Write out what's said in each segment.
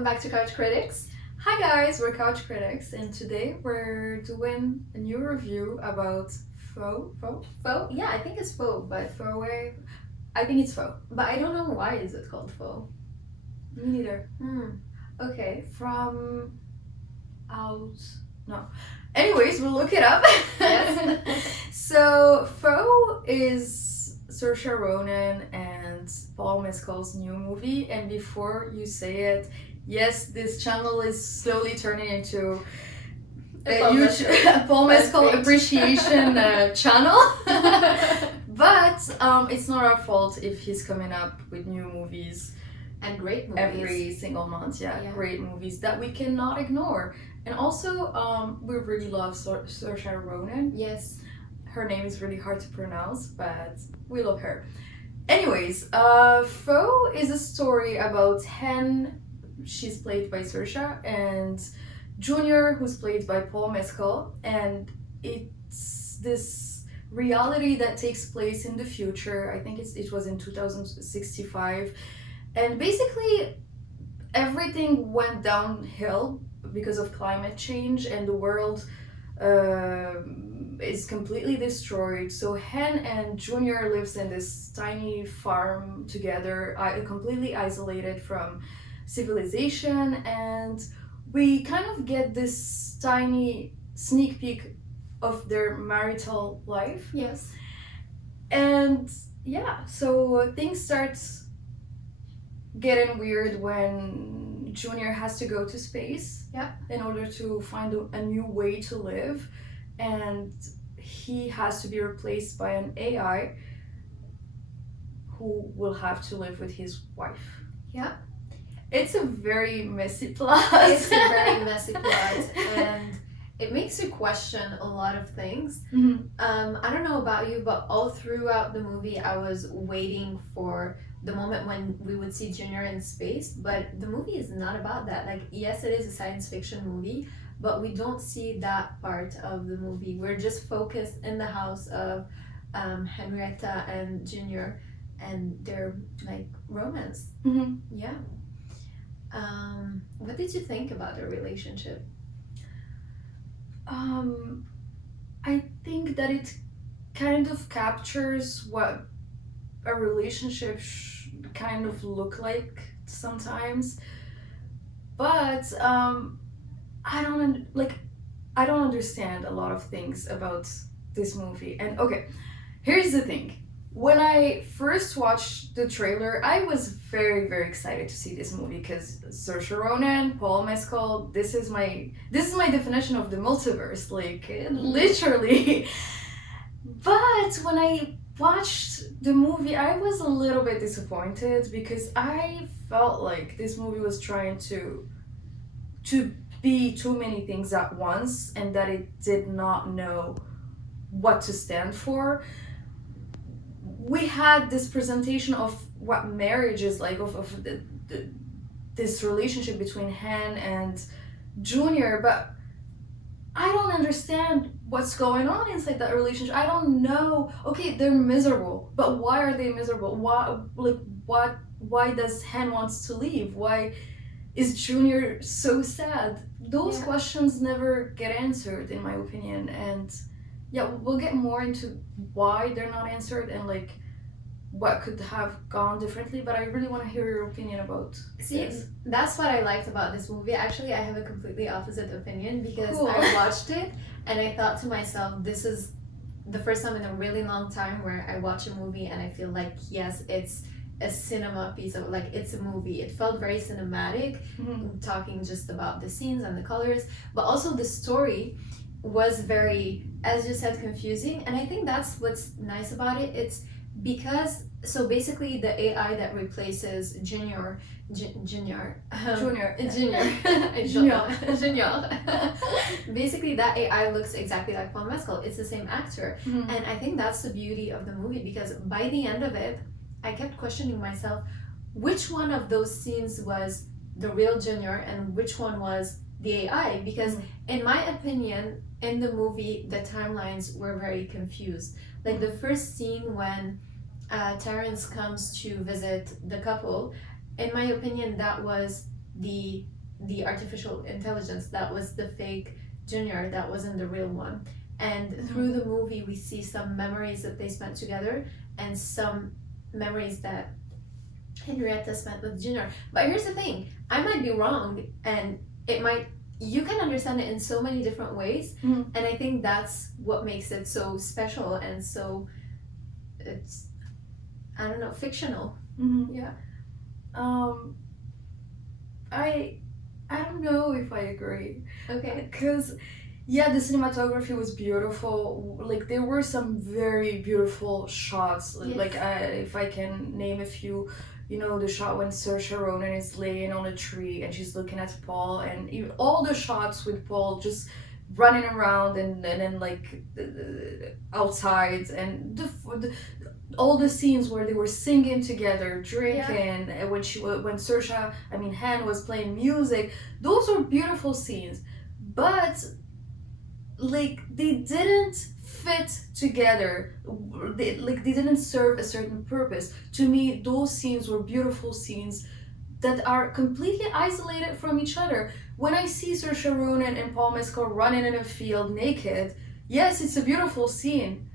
welcome back to Couch Critics. Hi guys, we're Couch Critics, and today we're doing a new review about Faux. Faux? Yeah, I think it's faux, but I think it's Faux. I don't know why is it called faux. Me neither. Okay. From out. No. Anyways, we'll look it up. Yes. So Faux is Saoirse Ronan and Paul Mescal's new movie, and before you say it, yes, this channel is slowly turning into a huge Paul Mescal appreciation channel. But it's not our fault if he's coming up with new movies and great movies every single month. Yeah, great movies that we cannot ignore. And also, we really love Saoirse Ronan. Yes. Her name is really hard to pronounce, but we love her. Anyways, Faux is a story about Hen. She's played by Saoirse, and Junior, who's played by Paul Mescal, and it's this reality that takes place in the future. I think it was in 2065, and basically everything went downhill because of climate change, and the world is completely destroyed. So Hen and Junior lives in this tiny farm together, completely isolated from civilization, and we kind of get this tiny sneak peek of their marital life. Yes. And yeah, so things start getting weird when Junior has to go to space in order to find a new way to live, and he has to be replaced by an AI who will have to live with his wife. Yeah. It's a very messy plot. It's a very messy plot, and it makes you question a lot of things. I don't know about you, but all throughout the movie I was waiting for the moment when we would see Junior in space, but the movie is not about that. Like, yes, it is a science fiction movie, but we don't see that part of the movie. We're just focused in the house of Henrietta and Junior and their like romance. Yeah. What did you think about their relationship? I think that it kind of captures what a relationship kind of look like sometimes, but I don't understand a lot of things about this movie. And okay, here's the thing. When I first watched the trailer, I was very, very excited to see this movie because Saoirse Ronan, Paul Mescal, this is my definition of the multiverse, like literally. But when I watched the movie, I was a little bit disappointed because I felt like this movie was trying to be too many things at once, and that it did not know what to stand for. We had this presentation of what marriage is like, of this relationship between Hen and Junior, but I don't understand what's going on inside that relationship. I don't know. Okay, they're miserable, but why are they miserable? Why does Hen wants to leave? Why is Junior so sad? Those questions never get answered, in my opinion, and yeah, we'll get more into why they're not answered and like what could have gone differently, but I really want to hear your opinion about this. That's what I liked about this movie. Actually, I have a completely opposite opinion because Cool. I watched it and I thought to myself, this is the first time in a really long time where I watch a movie and I feel like, yes, it's a cinema piece of, like, it's a movie. It felt very cinematic, talking just about the scenes and the colors, but also the story was very, as you said, confusing. And I think that's what's nice about it. It's because, so basically the AI that replaces Junior basically that AI looks exactly like Paul Mescal. It's the same actor. And I think that's the beauty of the movie, because by the end of it I kept questioning myself, which one of those scenes was the real Junior and which one was the AI, because in my opinion in the movie the timelines were very confused. Like the first scene when Terrence comes to visit the couple, in my opinion that was the artificial intelligence. That was the fake Junior, that wasn't the real one. And through the movie we see some memories that they spent together and some memories that Henrietta spent with Junior. But here's the thing, I might be wrong, and it might, you can understand it in so many different ways. And I think that's what makes it so special and so, it's, I don't know, fictional. Yeah. I don't know if I agree. Okay. Because yeah, the cinematography was beautiful. Like there were some very beautiful shots. Yes. Like if I can name a few, you know, the shot when Saoirse Ronan is laying on a tree and she's looking at Paul, and even all the shots with Paul just running around and then like outside, and all the scenes where they were singing together, drinking, and when Saoirse, I mean Han, was playing music, those were beautiful scenes. But like they didn't fit together. They didn't serve a certain purpose. To me, those scenes were beautiful scenes that are completely isolated from each other. When I see Saoirse Ronan and Paul Mescal running in a field naked, yes, it's a beautiful scene.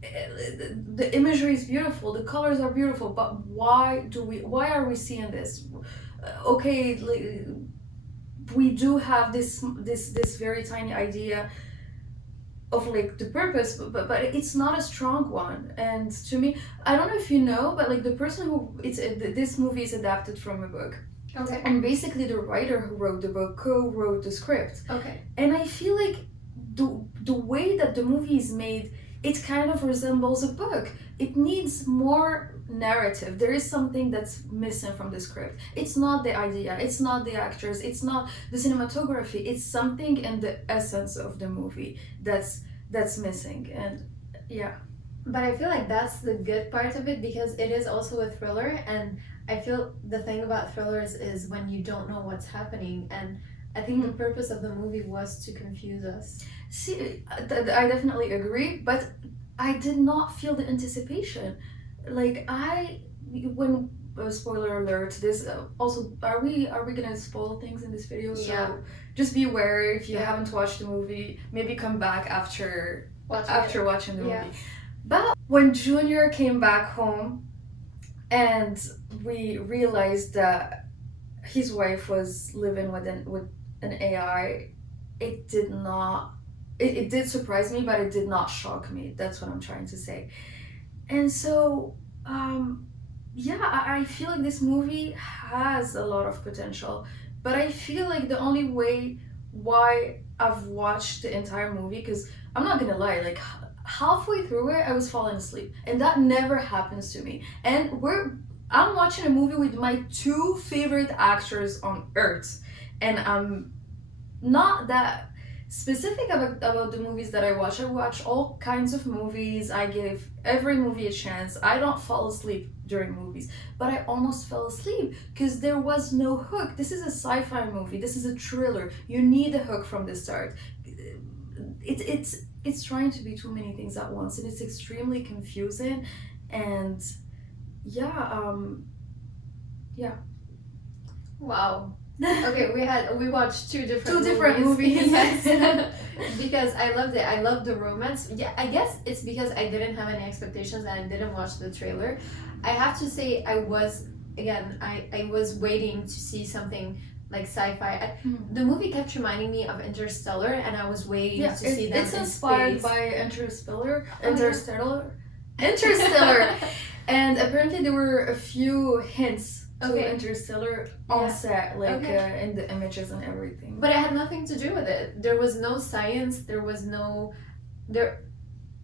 The imagery is beautiful, the colors are beautiful, but why are we seeing this? Okay, like, we do have this very tiny idea of like the purpose, but it's not a strong one. And to me, I don't know if you know, but like the person who this movie is adapted from a book. Okay. And basically the writer who wrote the book co-wrote the script. Okay. And I feel like the way that the movie is made, it kind of resembles a book. It needs more narrative. There is something that's missing from the script. It's not the idea, it's not the actors, it's not the cinematography. It's something in the essence of the movie that's missing. And yeah. But I feel like that's the good part of it, because it is also a thriller, and I feel the thing about thrillers is when you don't know what's happening, and I think the purpose of the movie was to confuse us. See, I definitely agree, but I did not feel the anticipation. Like when spoiler alert, this also, are we gonna spoil things in this video? So just be aware, if you haven't watched the movie, maybe come back after watching the movie. But when Junior came back home and we realized that his wife was living with an AI, it did not, it did surprise me, but it did not shock me. That's what I'm trying to say. And so I feel like this movie has a lot of potential, but I feel like the only way why I've watched the entire movie, because I'm not gonna lie, like halfway through it I was falling asleep, and that never happens to me. And I'm watching a movie with my two favorite actors on earth, and I'm not that specific about the movies that I watch. I watch all kinds of movies, I give every movie a chance, I don't fall asleep during movies, but I almost fell asleep because there was no hook. This is a sci-fi movie, this is a thriller, you need a hook from the start. It's trying to be too many things at once, and it's extremely confusing. And Wow. Okay, we watched two different movies. Yes. Because I loved it. I loved the romance. Yeah, I guess it's because I didn't have any expectations and I didn't watch the trailer. I have to say I was waiting to see something like sci-fi. The movie kept reminding me of Interstellar, and I was waiting to see them. It's inspired by Interstellar. And apparently there were a few hints to Interstellar on set, like in the images and everything. But it had nothing to do with it. There was no science,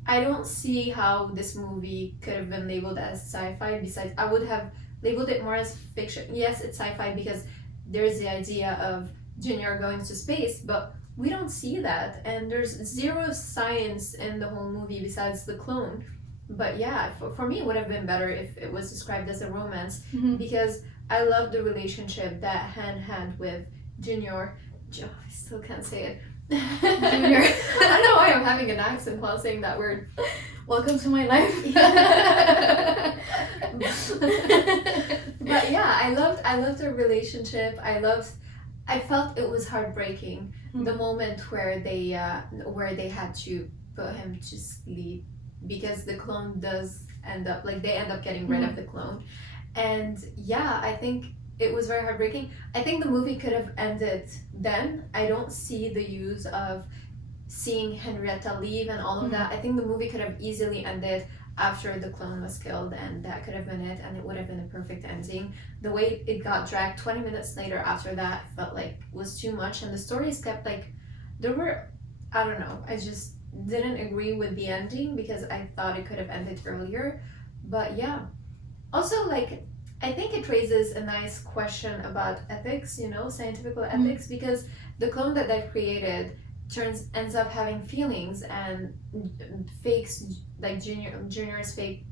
I don't see how this movie could have been labeled as sci-fi. Besides, I would have labeled it more as fiction. Yes, it's sci-fi because there's the idea of Junior going to space, but we don't see that, and there's zero science in the whole movie besides the clone. But yeah, for me it would have been better if it was described as a romance, because I love the relationship that Han had with Junior. I still can't say it. Junior. I don't know why I'm having an accent while saying that word. Welcome to my life. But yeah, I loved their relationship. I felt it was heartbreaking the moment where they had to put him to sleep, because the clone does end up, like, they end up getting rid of the clone. And yeah, I think it was very heartbreaking. I think the movie could have ended then. I don't see the use of seeing Henrietta leave and all of that. I think the movie could have easily ended after the clone was killed, and that could have been it, and it would have been a perfect ending. The way it got dragged 20 minutes later after that felt like was too much, and the stories kept, like, there were, I don't know, I just didn't agree with the ending because I thought it could have ended earlier. But yeah, also, like, I think it raises a nice question about ethics, scientific ethics, because the clone that they've created ends up having feelings, and fakes, like Junior's fake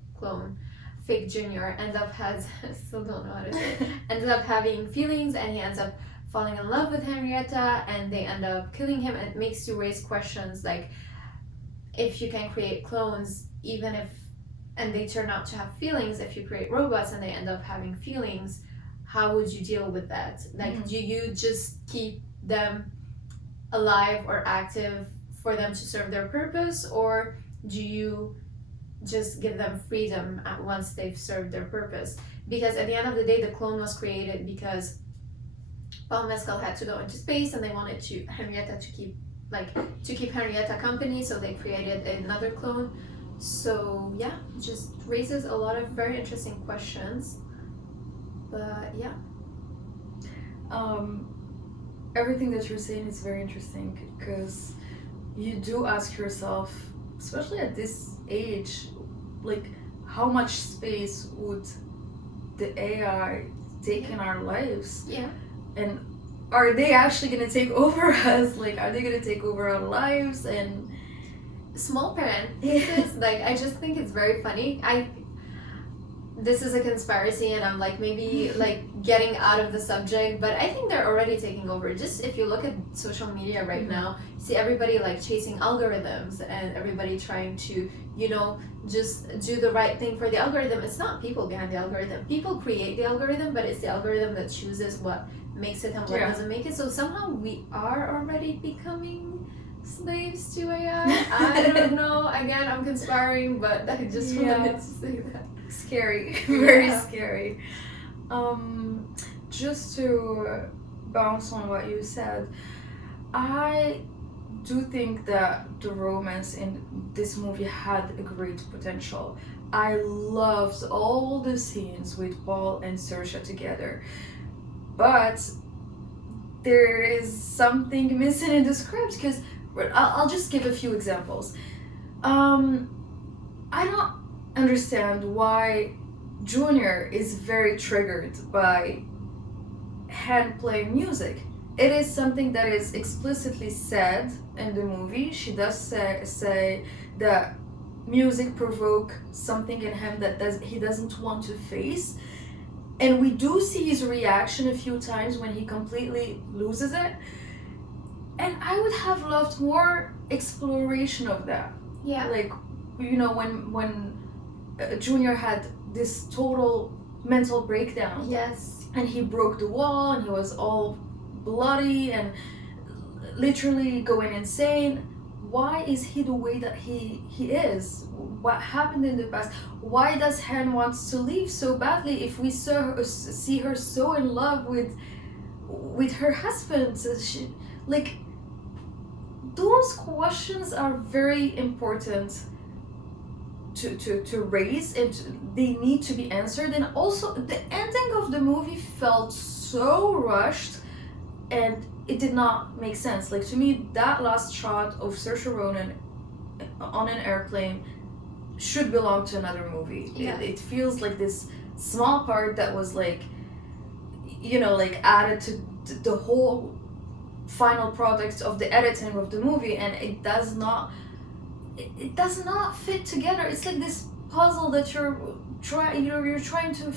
Junior ends up has still don't know how to say it, ends up having feelings, and he ends up falling in love with Henrietta, and they end up killing him. And it makes you raise questions like, if you can create clones, even if, and they turn out to have feelings, if you create robots and they end up having feelings, how would you deal with that? Like, do you just keep them alive or active for them to serve their purpose, or do you just give them freedom once they've served their purpose? Because at the end of the day, the clone was created because Paul Mescal had to go into space, and they wanted Henrietta to keep Henrietta company, so they created another clone. So yeah, just raises a lot of very interesting questions. But yeah. Everything that you're saying is very interesting, because you do ask yourself, especially at this age, like, how much space would the AI take in our lives? Yeah. And are they actually going to take over us? Like, are they going to take over our lives? And small parenthesis, like, I just think it's very funny. This is a conspiracy, and I'm like, maybe like getting out of the subject, but I think they're already taking over. Just if you look at social media right now, see everybody like chasing algorithms, and everybody trying to, just do the right thing for the algorithm. It's not people behind the algorithm. People create the algorithm, but it's the algorithm that chooses what makes it and what doesn't make it. So somehow we are already becoming slaves to AI. I don't know. Again, I'm conspiring, but I just wanted to say that. Scary. Very scary. Just to bounce on what you said, I do think that the romance in this movie had a great potential. I loved all the scenes with Paul and Saoirse together, but there is something missing in the script, because I'll just give a few examples. I don't understand why Junior is very triggered by hand playing music. It is something that is explicitly said in the movie. She does say that music provoke something in him that he doesn't want to face, and we do see his reaction a few times when he completely loses it. And I would have loved more exploration of that. Yeah. Like, when Junior had this total mental breakdown. Yes. And he broke the wall, and he was all bloody and literally going insane. Why is he the way that he is? What happened in the past? Why does Hen wants to leave so badly if we see her so in love with her husband? Like, those questions are very important to raise, and they need to be answered. And also, the ending of the movie felt so rushed, and it did not make sense. Like, to me, that last shot of Saoirse Ronan on an airplane should belong to another movie. Yeah. It feels like this small part that was like, like added to the whole final product of the editing of the movie, and it does not fit together. It's like this puzzle that you're trying to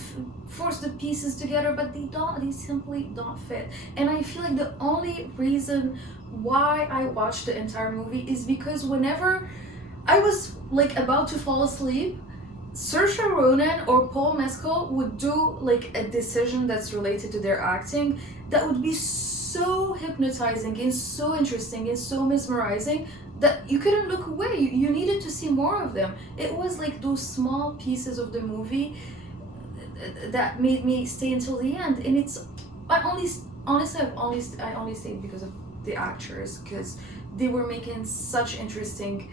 force the pieces together, but they simply don't fit. And I feel like the only reason why I watched the entire movie is because whenever I was like about to fall asleep, Saoirse Ronan or Paul Mescal would do like a decision that's related to their acting that would be so hypnotizing and so interesting and so mesmerizing that you couldn't look away. You needed to see more of them. It was like those small pieces of the movie that made me stay until the end. And it's I only honestly I only stayed because of the actors, because they were making such interesting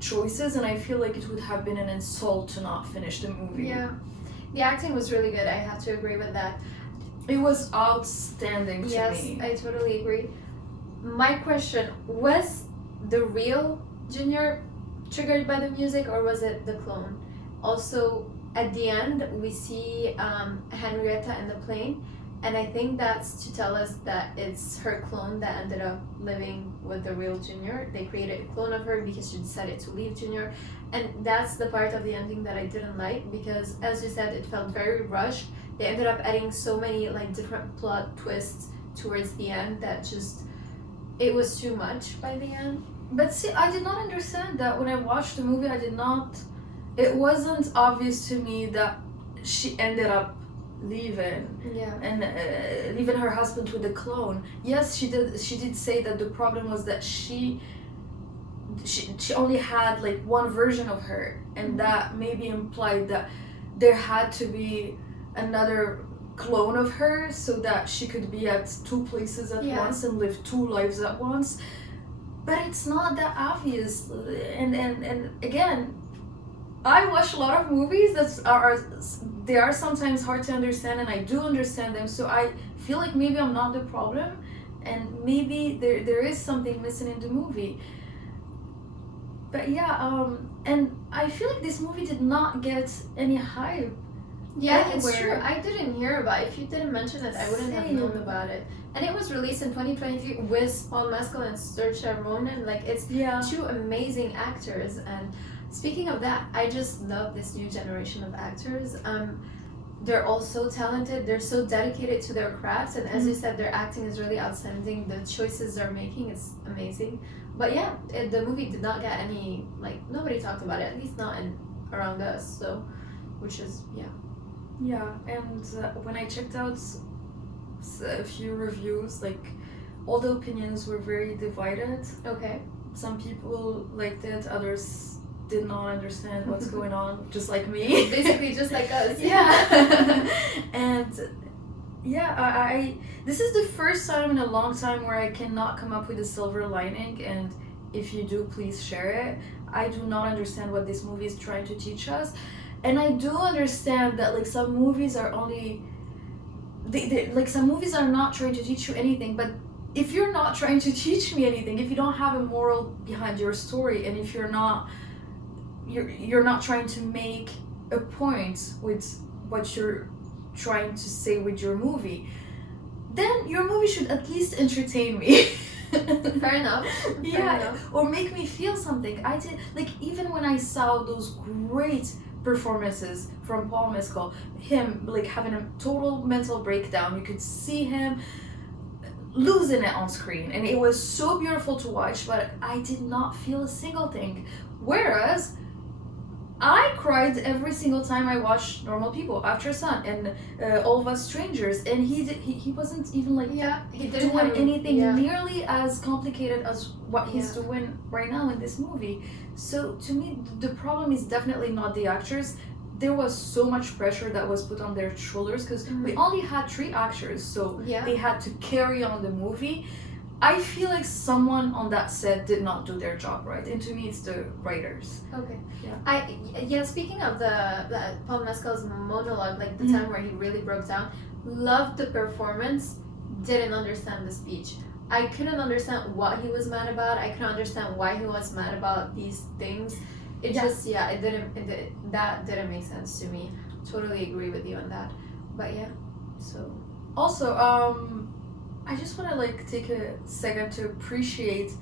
choices, and I feel like it would have been an insult to not finish the movie. Yeah, the acting was really good. I have to agree with that. It was outstanding to Yes, me. I totally agree. My question, was the real Junior triggered by the music, or was it the clone? Also, at the end, we see Henrietta in the plane, and I think that's to tell us that it's her clone that ended up living with the real Junior. They created a clone of her because she decided to leave Junior, and that's the part of the ending that I didn't like, because as you said, it felt very rushed. They ended up adding so many like different plot twists towards the end that just, it was too much by the end. But see, I did not understand that when I watched the movie. It wasn't obvious to me that she ended up leaving Yeah. and leaving her husband with the clone. Yes, she did say that the problem was that she only had like one version of her, and that maybe implied that there had to be another clone of her so that she could be at two places at once and live two lives at once. But it's not that obvious. And again, I watch a lot of movies that are sometimes hard to understand, and I do understand them, so I feel like maybe I'm not the problem, and maybe there is something missing in the movie. But yeah, and I feel like this movie did not get any hype. Yeah, it's anywhere. true. I didn't hear about it. If you didn't mention it, I wouldn't have Same. known about it. And it was released in 2023 with Paul Mescal and Saoirse Ronan. Like, it's Yeah. two amazing actors. And speaking of that, I just love this new generation of actors. They're all so talented. They're so dedicated to their crafts. And as you said, their acting is really outstanding. The choices they're making is amazing. But yeah, the movie did not get any, like, nobody talked about it. At least not around us. So, which is, yeah. Yeah, and when I checked out a few reviews, like, all the opinions were very divided. Okay. Some people liked it, others did not understand what's going on, just like me. Basically just like us. Yeah. And yeah, I this is the first time in a long time where I cannot come up with a silver lining, and if you do, please share it. I do not understand what this movie is trying to teach us. And I do understand that like some movies are only like some movies are not trying to teach you anything, but if you're not trying to teach me anything, if you don't have a moral behind your story, and if you're not trying to make a point with what you're trying to say with your movie, then your movie should at least entertain me. Fair enough. Yeah, fair enough. Or make me feel something. I did, like, even when I saw those great performances from Paul Mescal, him like having a total mental breakdown, you could see him losing it on screen, and it was so beautiful to watch, but I did not feel a single thing. Whereas I cried every single time I watched Normal People, After Sun, and All of Us Strangers, and he wasn't even like he didn't doing have anything nearly as complicated as what he's doing right now in this movie. So to me, the problem is definitely not the actors. There was so much pressure that was put on their shoulders, because we only had 3 actors, so they had to carry on the movie. I feel like someone on that set did not do their job right, and to me it's the writers. Okay. Yeah. Speaking of the Paul Mescal's monologue, like the time where he really broke down, loved the performance, didn't understand the speech. I couldn't understand what he was mad about. I couldn't understand why he was mad about these things. It just that didn't make sense to me. Totally agree with you on that. But yeah, so also I just want to like take a second to appreciate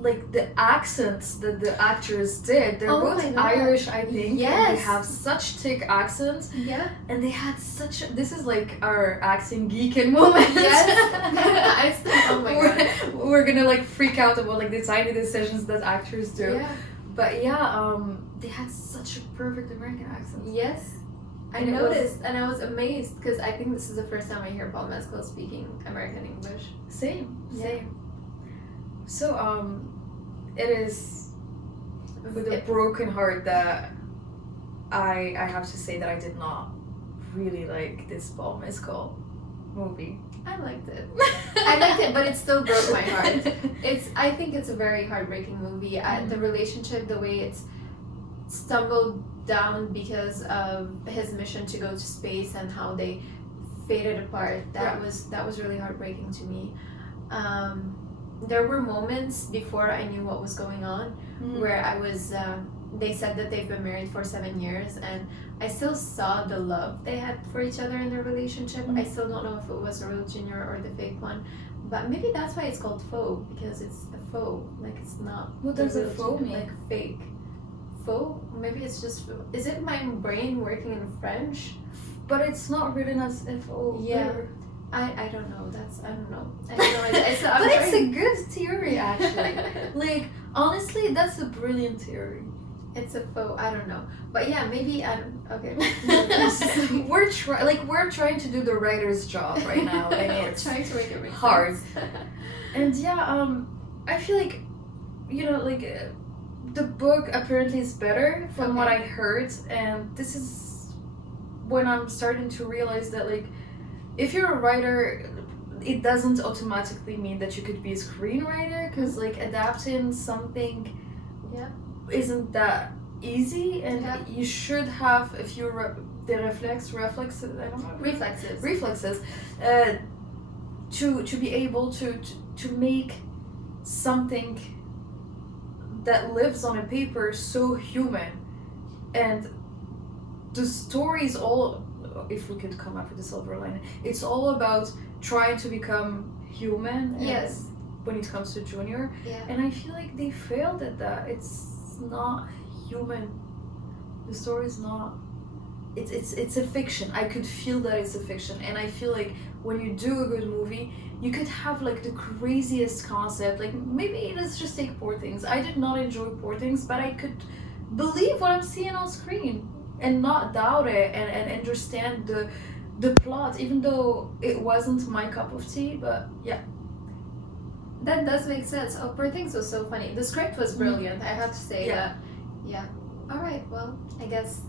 like the accents that the actors did. They're Oh both my God. Irish, I think. And they Yes. have such thick accents. Yeah. And they had such this is like our acting geeking moment. Yes. Oh my God. We're gonna like freak out about like the tiny decisions that actors do. Yeah. But yeah, they had such a perfect American accent. Yes. I And it noticed and I was amazed because I think this is the first time I hear Paul Mescal speaking American English. Same. So it is with a broken heart that I have to say that I did not really like this Paul Mescal movie. I liked it. I liked it, but it still broke my heart. I think it's a very heartbreaking movie. The relationship, the way it's stumbled down because of his mission to go to space and how they faded apart. That was really heartbreaking to me. There were moments before I knew what was going on where I was. They said that they've been married for 7 years, and I still saw the love they had for each other in their relationship. I still don't know if it was a real Junior or the fake one, but maybe that's why it's called faux, because it's a faux. Like it's not. What does a faux mean? Like fake. Faux? Maybe it's just. Is it my brain working in French? But it's not written as F-O. Yeah. I don't know. I don't know. I have no idea. But it's a good theory, actually. Like, honestly, that's a brilliant theory. It's a faux. I don't know. But yeah, maybe okay. we're trying to do the writer's job right now, and it's trying to make it make hard. sense. And yeah, I feel like, the book apparently is better from what I heard, and this is when I'm starting to realize that like, if you're a writer, it doesn't automatically mean that you could be a screenwriter, because like adapting something isn't that easy, and you should have a few reflexes to be able to make something that lives on a paper so human. And the story is all, if we could come up with a silver lining, it's all about trying to become human. Yes. When it comes to Junior. Yeah. And I feel like they failed at that. It's not human. The story is not. It's a fiction. I could feel that it's a fiction, and I feel like when you do a good movie, you could have like the craziest concept. Like maybe let's just take Poor Things. I did not enjoy Poor Things, but I could believe what I'm seeing on screen and not doubt it, and understand the plot, even though it wasn't my cup of tea. But yeah. That does make sense. Oh, Poor Things was so funny. The script was brilliant. I have to say that. Yeah. All right. Well, I guess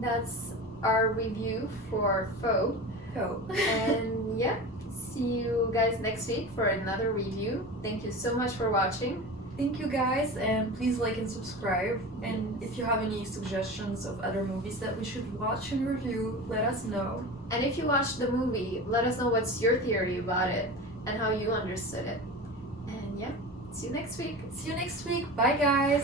that's our review for Faux. And yeah, see you guys next week for another review. Thank you so much for watching. Thank you guys, and please like and subscribe. And if you have any suggestions of other movies that we should watch and review, let us know. And if you watched the movie, let us know what's your theory about it and how you understood it. And yeah, see you next week. Bye guys.